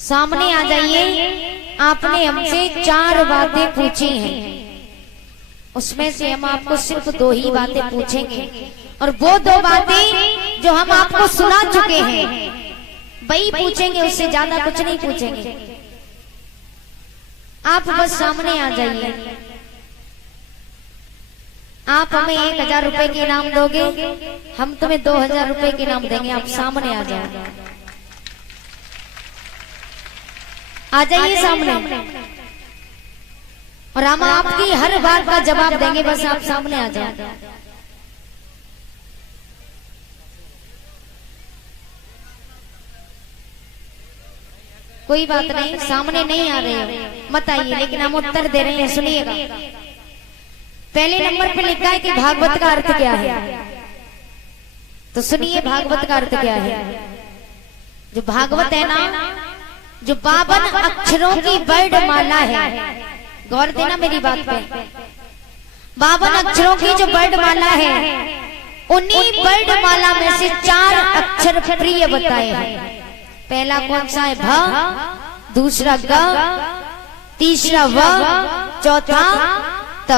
सामने आ जाइए। आपने हमसे 4 बातें पूछी हैं, उसमें से हम आपको सिर्फ 2 ही बातें पूछेंगे, और वो 2 बातें जो हम आपको सुना चुके हैं वही पूछेंगे, उससे ज्यादा कुछ नहीं पूछेंगे। आप बस सामने आ जाइए। आप हमें 1000 रुपए के इनाम दोगे, हम तुम्हें 2000 रुपए के इनाम देंगे। आप सामने आ जाओ, आ जाइए सामने, और हम आपकी हर बात का जवाब देंगे। बस आप सामने आ जाओ। कोई बात नहीं, सामने नहीं आ रहे हो मत आइए, लेकिन हम उत्तर दे रहे हैं, सुनिएगा। पहले नंबर पे लिखा है कि भागवत का अर्थ क्या है, तो सुनिए भागवत का अर्थ क्या है। जो भागवत है ना, जो 52 अक्षरों की वर्ड माला है, गौर देना मेरी बात पे। 52 अक्षरों की जो वर्ड माला है, उन्हीं वर्ड माला में से 4 अक्षर प्रिय बताए हैं। पहला कौन सा है? भ, दूसरा ग, तीसरा व, चौथा त।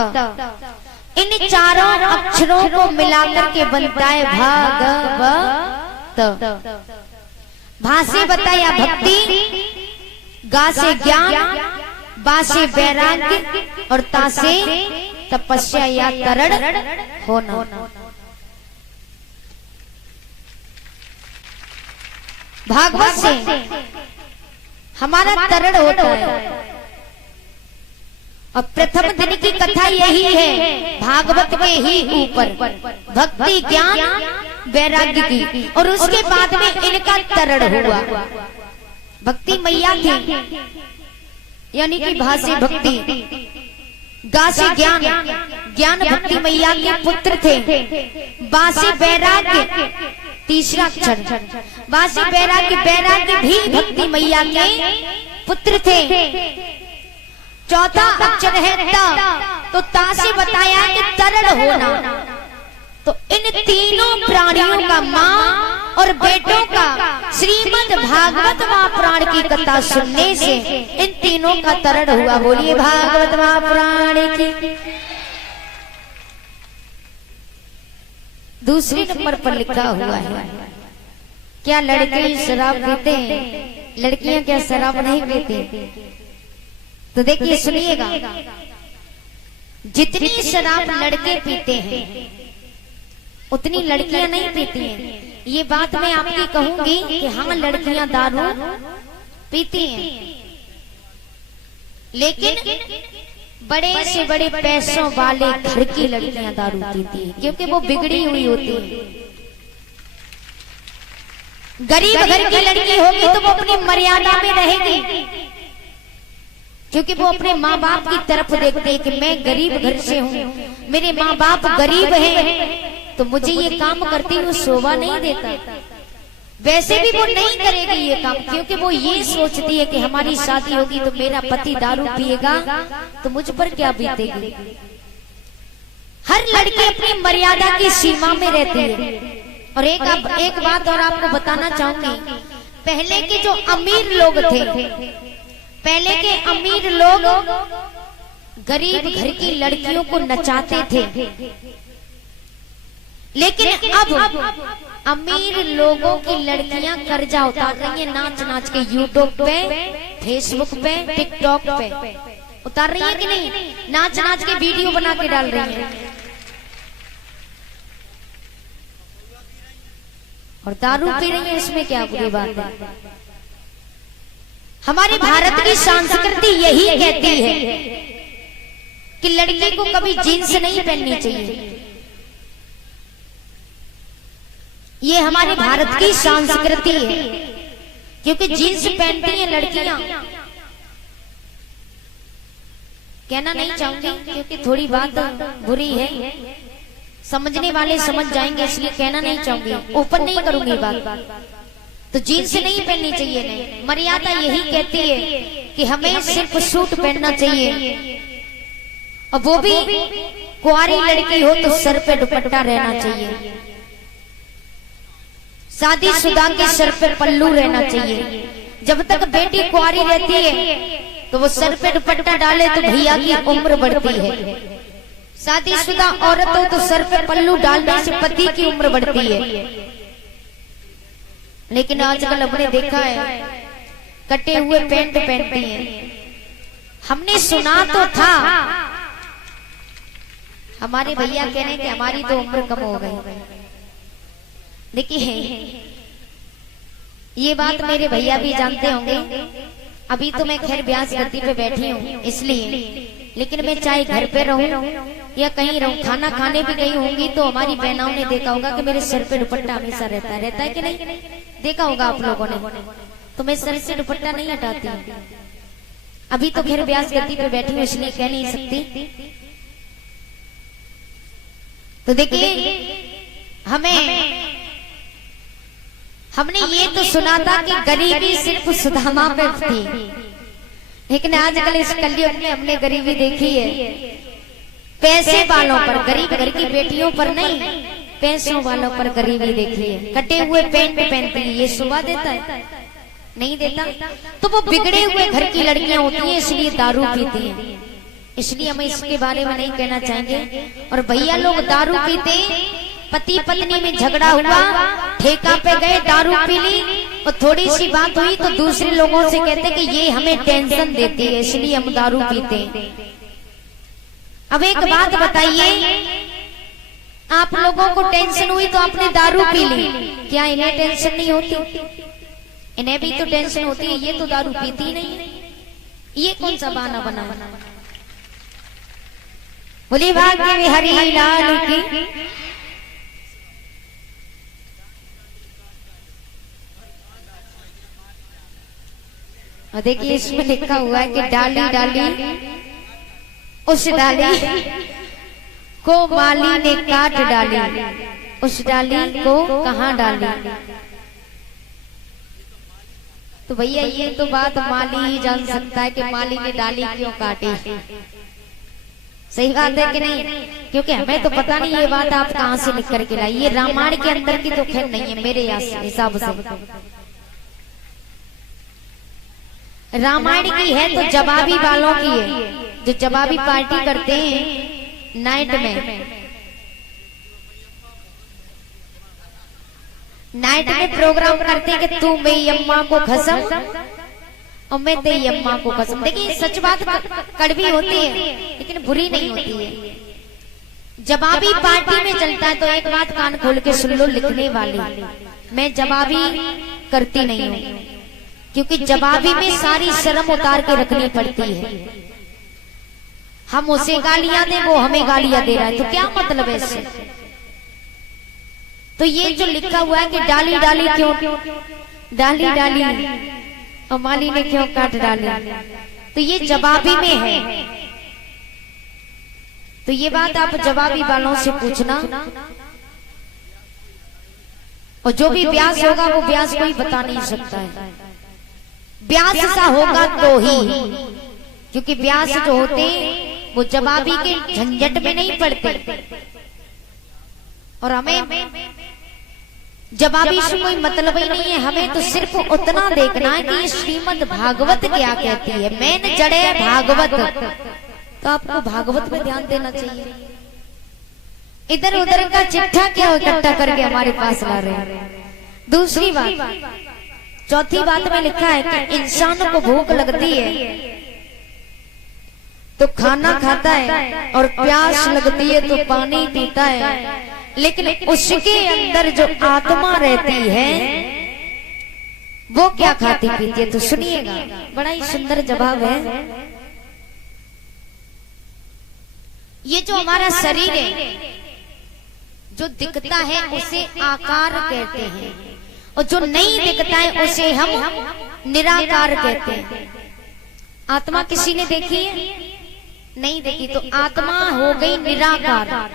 इन चारों अक्षरों को मिलाकर के बनता है भागवत। भा से बताया भक्ति, गा से ज्ञान, बा से वैराग्य, और ता से तपस्या या तरण होना। भागवत से हमारा तरण होता है। और प्रथम दिन की कथा यही है, भागवत के ही ऊपर भक्ति, ज्ञान, वैराग्य की, और उसके बाद में इनका तरण हुआ। भक्ति मैया थी, यानी कि भा से भक्ति, गा से ज्ञान, ज्ञान भक्ति मैया के पुत्र थे, बा से वैराग्य, तीसरा अक्षर, बा से वैराग्य, वैराग्य भी भक्ति मैया के पुत्र थे। चौथा अक्षर है ता, तो ता से बताया कि तरण होना। तो इन तीनों प्राणियों का माँ और बेटों का श्रीमद् भागवत महापुराण की कथा सुनने से इन तीनों का तरण हुआ। बोलिए भागवत महापुराण की। दूसरे नंबर पर लिखा हुआ है, क्या लड़के शराब पीते हैं? लड़कियां क्या शराब नहीं पीती? तो देखिए सुनिएगा, जितनी शराब लड़के पीते हैं उतनी लड़कियां नहीं पीती हैं। ये बात मैं आपकी कहूंगी कि हाँ, लड़कियां दारू पीती हैं, लेकिन बड़े से बड़े पैसों वाले घर की लड़कियां दारू पीती हैं, क्योंकि वो बिगड़ी हुई होती है। गरीब घर की लड़की होगी तो वो अपनी मर्यादा में रहेगी, क्योंकि वो अपने माँ बाप की तरफ देखते हैं कि मैं गरीब घर से हूँ, मेरे माँ बाप गरीब हैं, तो मुझे ये काम करती हुई शोभा नहीं देता। वैसे भी वो नहीं करेगी ये काम, क्योंकि वो ये सोचती है कि हमारी शादी होगी तो मेरा पति दारू पिएगा तो मुझ पर क्या बीतेगी। हर लड़की अपनी मर्यादा की सीमा में रहती है। और एक बात और आपको बताना चाहूंगी, पहले के जो अमीर लोग थे, पहले के अमीर लोग गरीब घर की लड़कियों को नचाते थे, लेकिन अब अमीर लोगों की लड़कियां कर्जा उतार रही हैं, नाच नाच के यूट्यूब पे, फेसबुक पे, टिकटॉक पे उतार रही है कि नहीं? नाच नाच के वीडियो बना के डाल रही हैं, और दारू पी रही है। इसमें क्या बुरी बात है? हमारे भारत की संस्कृति यही कहती है कि लड़की को कभी जीन्स नहीं पहननी चाहिए। ये हमारे भारत की संस्कृति है, क्योंकि जीन्स पहनती हैं लड़कियां। कहना नहीं चाहूंगी क्योंकि थोड़ी बात बुरी है, समझने वाले समझ जाएंगे, इसलिए कहना नहीं चाहूंगी, ऊपर नहीं करूंगी बात। तो जीन्स नहीं पहननी चाहिए। नहीं, मर्यादा यही कहती है कि हमें सिर्फ सूट पहनना चाहिए, और वो भी कुंवारी लड़की हो तो सर पे दुपट्टा रहना चाहिए, शादीशुदा के सर पे पल्लू रहना चाहिए, जब तक बेटी कुंवारी रहती है तो वो सर पे दुपट्टा डाले तो भैया की उम्र बढ़ती है। शादीशुदा औरत हो तो सर पे पल्लू डालने से पति की उम्र बढ़ती है। लेकिन आजकल हमने देखा है कटे हुए पैंट पहनती हैं। हमने सुना तो था, हमारे भैया कह रहे हैं कि हमारी तो उम्र कम हो गई। देखिए ये बात मेरे भैया भी जानते होंगे। अभी तो मैं खैर ब्यास गद्दी पे बैठी हूँ इसलिए, लेकिन मैं चाहे घर पे रहूं या कहीं रहूं, खाना खाने भी गई होंगी तो हमारी बहनाओं ने देखा होगा कि मेरे सर पे दुपट्टा हमेशा रहता है कि नहीं? देखा होगा आप लोगों ने। तो मैं सर से दुपट्टा नहीं हटाती। अभी तो खैर ब्यास गद्दी पे बैठी हूँ इसलिए कह नहीं सकती। तो देखिए हमने ये तो सुना था कि गरीबी सिर्फ सुदामा पे थी, लेकिन आजकल इस कलयुग में हमने गरीबी देखी है पैसे वालों पर, गरीब घर की बेटियों पर नहीं, पैसों वालों पर गरीबी देखी है। कटे हुए पैंट पहनती है, ये शोभा देता है? नहीं देता। तो वो बिगड़े हुए घर की लड़कियां होती हैं इसलिए दारू पीती हैं, इसलिए हम इसके बारे में नहीं कहना चाहेंगे। और भैया लोग दारू पीते, पति पत्नी में झगड़ा हुआ, ठेका पे गए, दारू पी ली और थोड़ी सी बात हुई तो दूसरे लोगों से कहते कि ये हमें टेंशन देती है इसलिए हम दारू पीते। अब एक बात बताइए, आप लोगों को टेंशन हुई तो आपने दारू पी ली, क्या इन्हें टेंशन नहीं होती? इन्हें भी तो टेंशन होती है, ये तो दारू पीती नहीं है। ये कौन सा बहाना बना? बोली भाग्य बिहारी लाल की। और देखिए इसमें लिखा हुआ है कि डाली डाली उस डाली को माली ने काट डाली, उस डाली को कहाँ डाली? तो भैया ये तो बात माली ही जान सकता है कि माली ने डाली क्यों काटी। सही बात है कि नहीं? क्योंकि हमें तो पता नहीं ये बात आप कहाँ से लिख करके लाई। ये रामायण के अंदर की तो खैर नहीं है मेरे हिसाब से। रामायण की है तो जवाबी वालों की है, जो जवाबी पार्टी करते हैं नाइट में प्रोग्राम करते हैं कि तू मेरी अम्मा को कसम और मैं तेरी अम्मा को कसम। देखिए सच बात कड़वी होती है लेकिन बुरी नहीं होती है। जवाबी पार्टी में चलता है तो एक बात कान खोल के सुन लो लिखने वाली, मैं जवाबी करती नहीं हूँ, क्योंकि जवाबी में सारी शर्म उतार के रखनी पड़ती है। हम उसे गालियां दे, वो हमें गालियां दे रहा है, तो क्या मतलब है इससे? तो ये जो लिखा हुआ है कि डाली डाली क्यों, डाली डाली और माली ने क्यों काट डाली, तो ये जवाबी में है। तो ये बात आप जवाबी वालों से पूछना, और जो भी ब्यास होगा वो ब्यास कोई बता नहीं सकता है। ब्यास सा होगा तो ही, क्योंकि ब्यास जो होते वो जवाबी के झंझट में नहीं पड़ते। और हमें जवाबी से कोई मतलब ही नहीं है, हमें तो सिर्फ उतना देखना है कि ये श्रीमद् भागवत क्या कहती है। मैंने जड़े भागवत, तो आपको भागवत पे ध्यान देना चाहिए। इधर उधर का चिट्ठा क्यों इकट्ठा करके हमारे पास ला रहे हैं? दूसरी बात, चौथी बात में लिखा है कि इंसान को भूख लगती है तो खाना खाता है और प्यास लगती है तो पानी पीता है, लेकिन उसके अंदर जो आत्मा रहती है वो क्या खाती पीती है? तो सुनिएगा, बड़ा ही सुंदर जवाब है। ये जो हमारा शरीर है जो दिखता है उसे आकार कहते हैं, और जो नहीं दिखता है उसे हम निराकार कहते हैं। आत्मा किसी ने देखी है? नहीं देखी, तो आत्मा हो गई निराकार।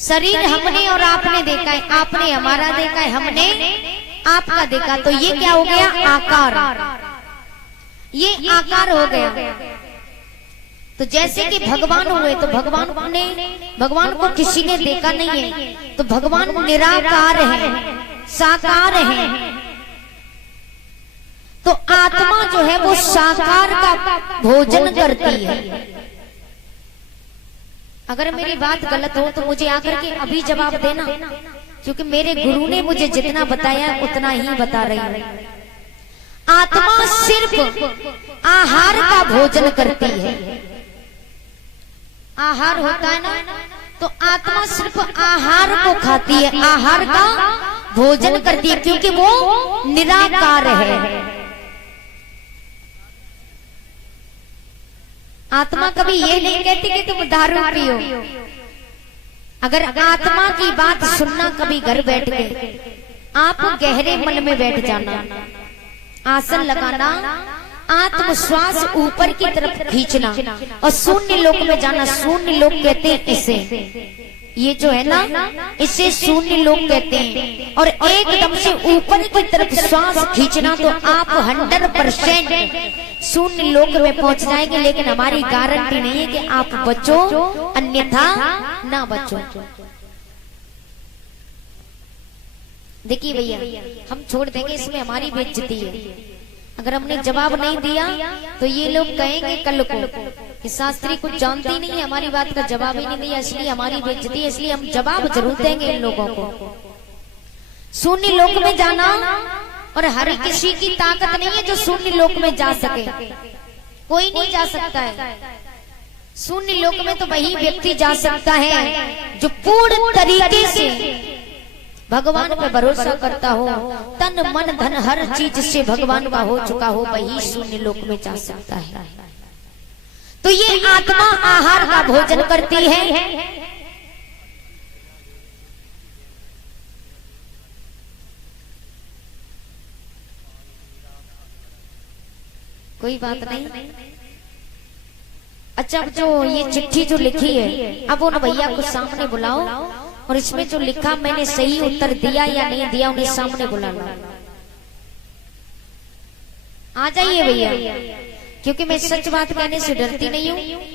शरीर हमने और आपने देखा है, आपने हमारा देखा है, हमने आपका देखा, तो ये क्या हो गया? आकार। ये आकार हो गया। तो जैसे कि भगवान हुए तो भगवान को किसी ने देखा नहीं है, तो भगवान निराकार है, साकार है। तो जो है वो साकार का भोजन करती है। अगर मेरी बात गलत हो तो मुझे आकर के अभी जवाब देना, क्योंकि मेरे गुरु ने मुझे जितना बताया उतना ही बता रही हूं। आत्मा सिर्फ आहार का भोजन करती है। आहार होता है ना, तो आत्मा सिर्फ आहार को खाती है, आहार का भोजन करती है, क्योंकि वो निराकार है। आत्मा कभी ये नहीं कहती कि तुम दारू पियो। अगर आत्मा की बात सुनना कभी घर बैठ के, आप गहरे मन में बैठ जाना, आसन लगाना, आत्मश्वास ऊपर की तरफ खींचना और शून्य लोक में जाना। शून्य लोक कहते हैं इसे, ये जो है ना, इसे शून्य लोक कहते हैं। और एकदम से ऊपर की तरफ श्वास खींचना तो आप 100% शून्य लोक में पहुंच जाएंगे। लेकिन हमारी गारंटी नहीं है कि आप बचो, अन्यथा ना बचो। देखिए भैया, हम छोड़ देंगे, इसमें हमारी बेइज्जती है। अगर हमने जवाब नहीं दिया तो ये लोग कहेंगे कल को कि शास्त्री कुछ जानती नहीं है, हमारी बात का जवाब ही नहीं दिया, इसलिए हमारी बेइज्जती है। इसलिए हम जवाब जरूर देंगे इन लोगों को। शून्य लोक में जाना, और हर किसी की ताकत नहीं है जो शून्य लोक में जा सके। कोई नहीं जा सकता है शून्य लोक में। तो वही व्यक्ति जा सकता है जो पूर्ण तरीके से भगवान पे भरोसा करता हो, तन मन धन हर चीज से भगवान का हो चुका हो, वही शून्य लोक में जा सकता है। तो ये आत्मा आहार का भोजन करती है। कोई बात नहीं। अच्छा, अब जो ये चिट्ठी जो लिखी है, अब उन भैया को सामने बुलाओ और इसमें जो लिखा मैंने सही उत्तर दिया या नहीं दिया उन्हें सामने बुला लो। आ जाइए भैया, क्योंकि मैं सच बात कहने से डरती नहीं हूँ।